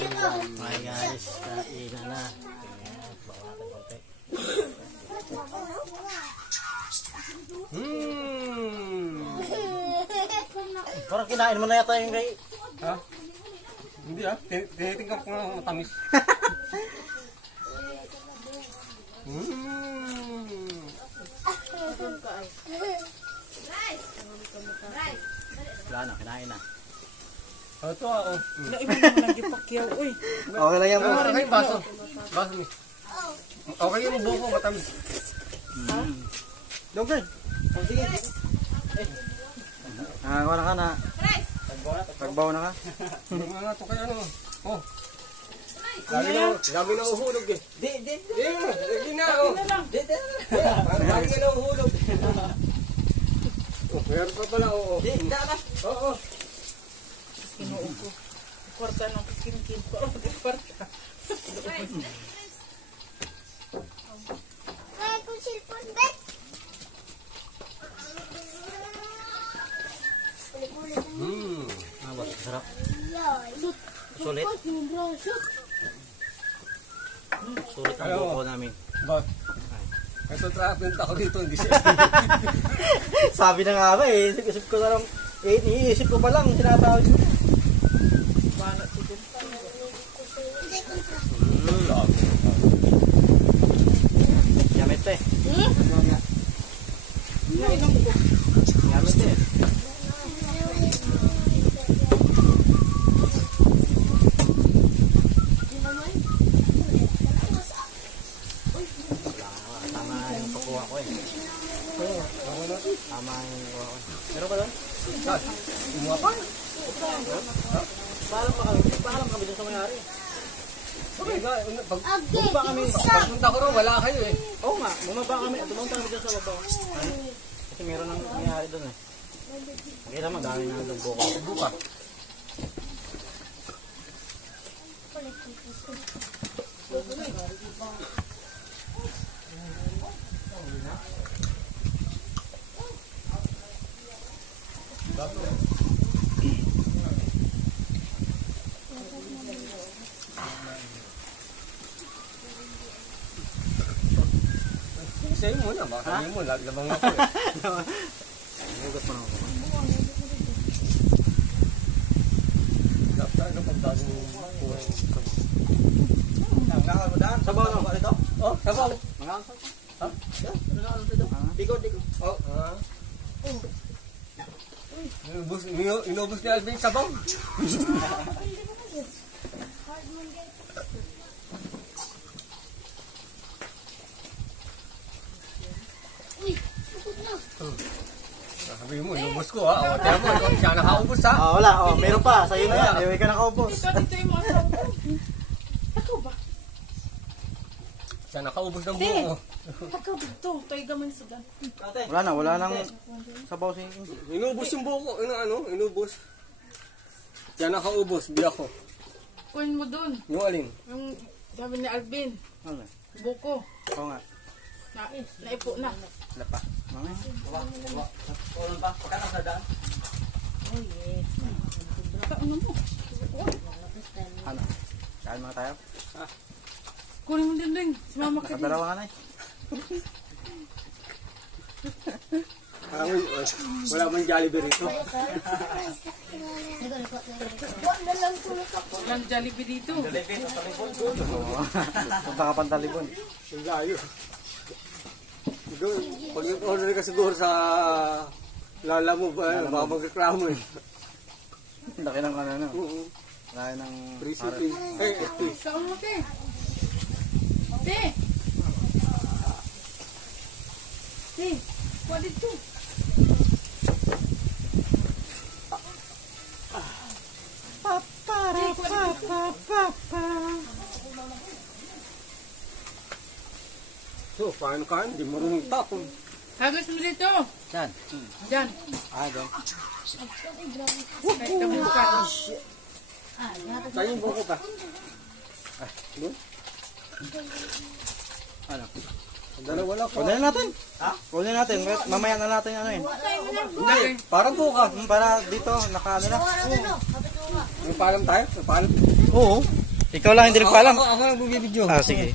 Hi guys, kainan na. Parang kinain mo na yata yung kay... Ha? Hindi ah, tinitingnan ko nga matamis. Wala na, kinain na. Ito ako. Naiba mo lang yung pakyaw, uy. Okay lang yan po. Okay, baso. Baso mi. Okay yung buko, matamis. Dogger. Oh, sige. Wala na ka na. Tagbaw na ka. Mga to kaya ano. Oh. Lagi na uhulog eh. Lagi na oh. Lagi na uhulog. Oh, meron pa pala oo. Oo. Kinuo ko. Kwarta ng kiskin-kin ko. Kwarta. Boss, sarap. Sulit. Sulit ang buko namin. Bak. Ito trapin ako dito, hindi siya. Sabi na nga ba eh, isip ko na lang, iniisip ko pa lang, tinatawag ko. Banat siya. Yamit eh. Yamit eh. Tama yung buha ko. Meron ba doon? Saan? Kumuha pa? Paalam kami dun sa mayari. Okay, Bumaba kami. pagpunta ko rin, wala kayo eh. Oo nga, bumaba kami. Tumunta kami dun sa baba. Kasi meron ng mayari dun eh. Nakita mo, dami na doon buko. Buka. Sa'yo muna, baka sabihin mo, labang ako eh. Hugot mo na ako. Dapat ano pag bagong kuha. Nakakal mo daan? Sabaw na ba ito? Oh, sabaw. Nakakal? Ha? Nakakal ito? Dikod. Oh, inubos ni Alvin sabaw. Sabi mo, inubos ko ha. O, tiyan mo, siya nakaubos ha. Wala. Meron pa. Sa'yo na yan. Iwi ka nakaubos. Dito yung mga asawa ko. Ako ba? Siya nakaubos ng buo. Ako dito. Toy gaman sa dan. Wala nang sabaw sa Inubos yung buo ko. Inubos. Siya nakaubos, di ako. Kunin mo dun. Yung alin? Yung sabi ni Alvin. Ano? Buko. Oo nga. Naipo na. Wala pa. Mga? Wala. Ulan pa. Pagkano sa daan? Ano mo? Ano? Kain mga tayo? Kunin mo din din. Sumama ka din. Nakadalawa ka na eh. Wala man Jollibee rito. Walang Jollibee dito. Punta ka Pantalibon. Ang layo. Doon, pag order ka siguro sa Lala mo ba, baka magreklamo eh. Laki ng ano. Oo. Laki ng... Free shipping. Saan mo, te? Te! Te! What did you? So, paano ka? Hindi mo rin tapon. Hagos mo dito. Saan? Diyan. Doon. Kahit kami ka. Saan yung buko ka? Doon? Ano? Dalawa lang. Kunin na natin. Ha? Kunin natin. Mamaya na natin ano yun. Hindi, parang buka. Para dito, naka ano na. May paalam tayo? May paalam? Oo. Ikaw lang hindi nagpaalam. Ako nagbibidyo. Ah, sige.